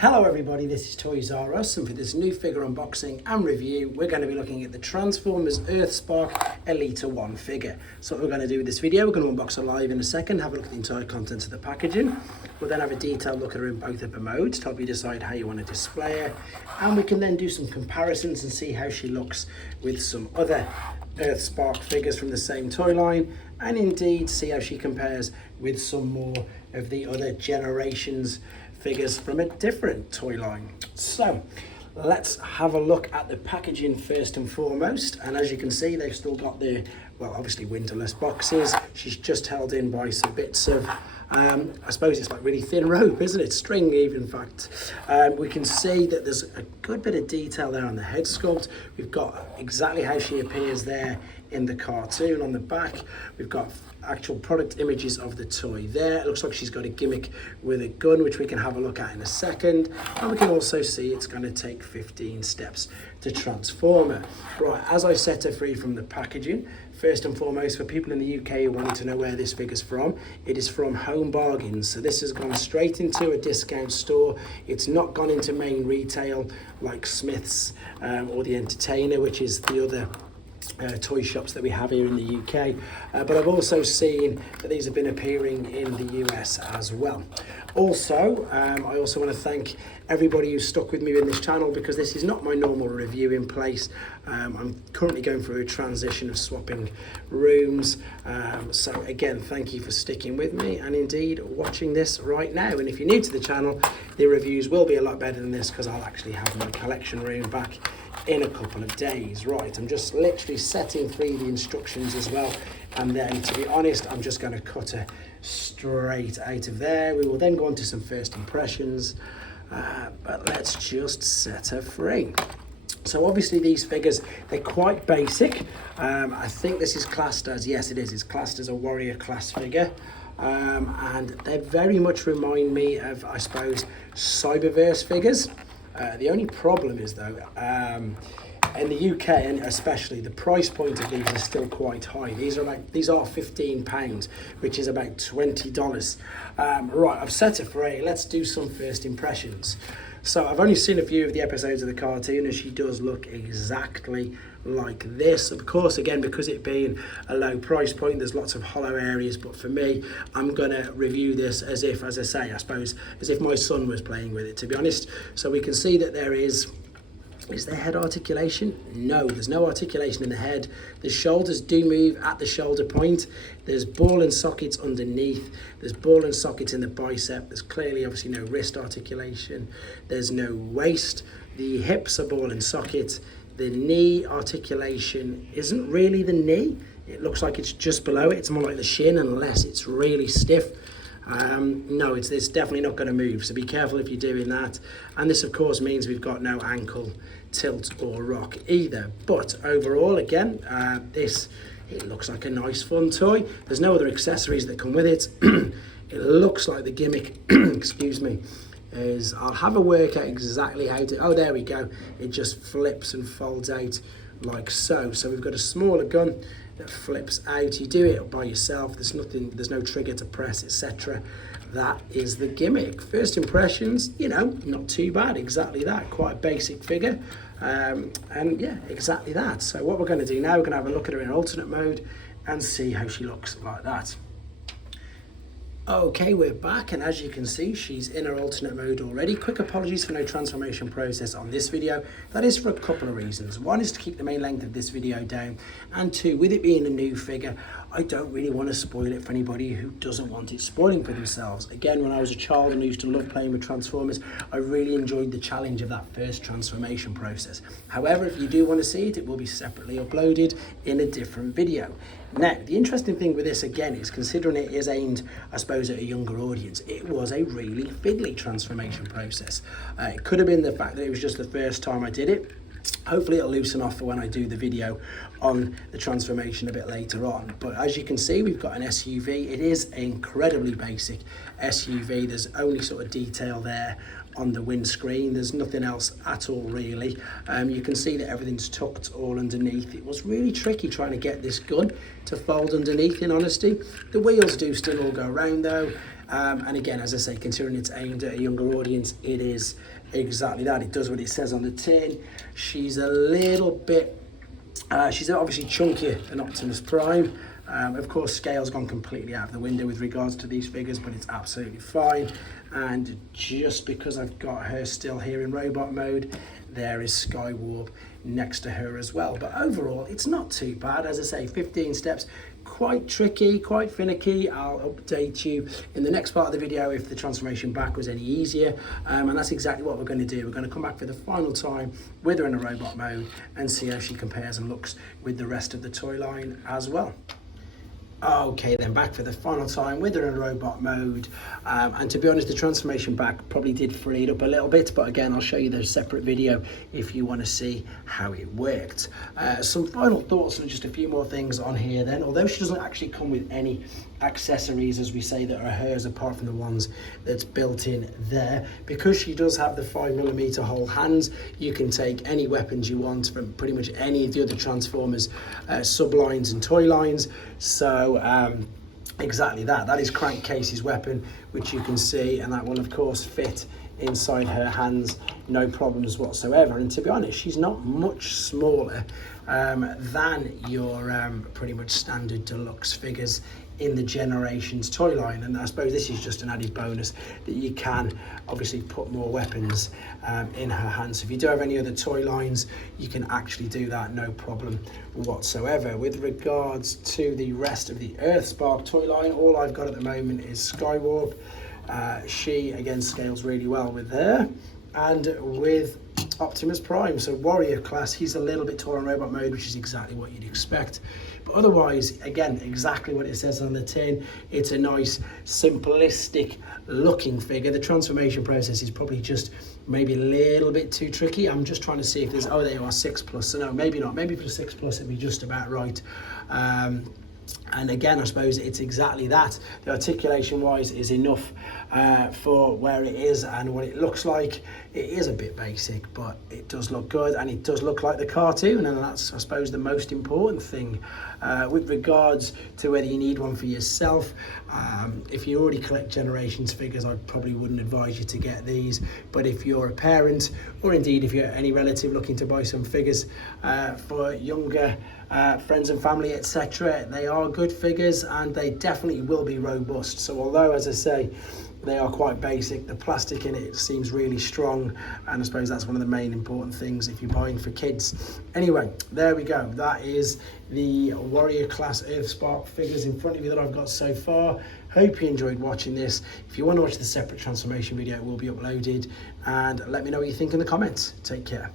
Hello everybody, this is Toys R Us, and for this new figure unboxing and review we're going to be looking at the Transformers Earthspark Elita 1 figure. So what we're going to do with this video, we're going to unbox it live in a second, have a look at the entire contents of the packaging. We'll then have a detailed look at her in both of her modes to help you decide how you want to display her, and we can then do some comparisons and see how she looks with some other Earthspark figures from the same toy line, and indeed see how she compares with some more of the other generations figures from a different toy line. So let's have a look at the packaging first and foremost, and as you can see they've still got the, well, obviously windowless boxes. She's just held in by some bits of I suppose it's like really thin rope, isn't it? String even, in fact. We can see that there's a good bit of detail there on the head sculpt. We've got exactly how she appears there in the cartoon on the back. We've got actual product images of the toy there. It looks like she's got a gimmick with a gun, which we can have a look at in a second. And we can also see it's going to take 15 steps to transform her. Right, as I set her free from the packaging, first and foremost, for people in the UK who wanted to know where this figure's from, it is from Home Bargains. So this has gone straight into a discount store. It's not gone into main retail like Smith's or the Entertainer, which is the other toy shops that we have here in the UK, but I've also seen that these have been appearing in the US as well. Also, I also want to thank everybody who's stuck with me in this channel, because this is not my normal review in place. I'm currently going through a transition of swapping rooms, so again, thank you for sticking with me and indeed watching this right now. And if you're new to the channel, the reviews will be a lot better than this, because I'll actually have my collection room back in a couple of days. Right, I'm just literally setting free the instructions as well, and then to be honest I'm just going to cut her straight out of there. We will then go on to some first impressions, but let's just set her free. So obviously these figures, they're quite basic. I think this is classed as, yes it is, it's classed as a warrior class figure. And they very much remind me of, I suppose, Cyberverse figures. The only problem is though, in the UK and especially, the price point of these is still quite high. These are £15, which is about $20. Right, I've set it free. Let's do some first impressions. So I've only seen a few of the episodes of the cartoon, and she does look exactly like this. Of course, again, because it being a low price point, there's lots of hollow areas, but for me, I'm gonna review this as if, as I say, I suppose, as if my son was playing with it, to be honest. So we can see that there is there head articulation? No, there's no articulation in the head. The shoulders do move at the shoulder point. There's ball and sockets underneath. There's ball and sockets in the bicep. There's clearly, obviously, no wrist articulation. There's no waist. The hips are ball and socket. The knee articulation isn't really the knee. It looks like it's just below it. It's more like the shin, unless it's really stiff. No, it's definitely not going to move, so be careful if you're doing that. And this of course means we've got no ankle tilt or rock either. But overall, again, it looks like a nice fun toy. There's no other accessories that come with it. It looks like the gimmick, excuse me, is, I'll have a work out exactly how to, oh there we go, it just flips and folds out like so. So we've got a smaller gun that flips out. You do it by yourself, there's no trigger to press, etc. That is the gimmick. First impressions, you know, not too bad, exactly that, quite a basic figure, and yeah, exactly that. So what we're going to do now, we're going to have a look at her in alternate mode and see how she looks like that. Okay, we're back, and as you can see, she's in her alternate mode already. Quick apologies for no transformation process on this video. That is for a couple of reasons. One is to keep the main length of this video down, and two, with it being a new figure, I don't really want to spoil it for anybody who doesn't want it spoiling for themselves. Again, when I was a child and used to love playing with Transformers, I really enjoyed the challenge of that first transformation process. However, if you do want to see it, it will be separately uploaded in a different video. Now, the interesting thing with this, again, is considering it is aimed, I suppose, at a younger audience, it was a really fiddly transformation process. It could have been the fact that it was just the first time I did it. Hopefully it'll loosen off for when I do the video on the transformation a bit later on. But as you can see, we've got an SUV. It is an incredibly basic SUV. There's only sort of detail there on the windscreen. There's nothing else at all really. You can see that everything's tucked all underneath. It was really tricky trying to get this gun to fold underneath, in honesty. The wheels do still all go around though. And again, as I say, considering it's aimed at a younger audience, it is exactly that. It does what it says on the tin. She's a little bit, she's obviously chunkier than Optimus Prime. Of course, scale's gone completely out of the window with regards to these figures, but it's absolutely fine. And just because I've got her still here in robot mode, there is Skywarp next to her as well. But overall, it's not too bad. As I say, 15 steps, quite tricky, quite finicky. I'll update you in the next part of the video if the transformation back was any easier. And that's exactly what we're going to do. We're going to come back for the final time with her in a robot mode and see how she compares and looks with the rest of the toy line as well. Okay, then back for the final time with her in robot mode, and to be honest, the transformation back probably did free it up a little bit, but again, I'll show you the separate video if you want to see how it worked. Some final thoughts and just a few more things on here then. Although she doesn't actually come with any accessories, as we say, that are hers apart from the ones that's built in there, because she does have the 5mm whole hands, you can take any weapons you want from pretty much any of the other Transformers sublines and toy lines. So exactly that is Crank Casey's weapon, which you can see, and that will of course fit inside her hands, no problems whatsoever. And to be honest, she's not much smaller than your pretty much standard deluxe figures in the Generations toy line. And I suppose this is just an added bonus that you can obviously put more weapons in her hands. So if you do have any other toy lines, you can actually do that, no problem whatsoever. With regards to the rest of the Earthspark toy line, all I've got at the moment is Skywarp. She again scales really well with her, and with Optimus Prime. So Warrior class, he's a little bit taller in robot mode, which is exactly what you'd expect. But otherwise, again, exactly what it says on the tin. It's a nice, simplistic looking figure. The transformation process is probably just maybe a little bit too tricky. I'm just trying to see if there's, oh, there you are, 6+. So no, maybe not. Maybe for 6+, it'd be just about right. And again, I suppose it's exactly that. The articulation wise is enough for where it is and what it looks like. It is a bit basic, but it does look good, and it does look like the cartoon, and that's, I suppose, the most important thing. With regards to whether you need one for yourself, if you already collect Generations figures, I probably wouldn't advise you to get these. But if you're a parent, or indeed if you're any relative looking to buy some figures for younger friends and family, etc., they are good figures, and they definitely will be robust. So although, as I say, they are quite basic, the plastic in it seems really strong, and I suppose that's one of the main important things if you're buying for kids. Anyway, there we go. That is the Warrior class Earthspark figures in front of you that I've got so far. Hope you enjoyed watching this. If you want to watch the separate transformation video, it will be uploaded, and let me know what you think in the comments. Take care.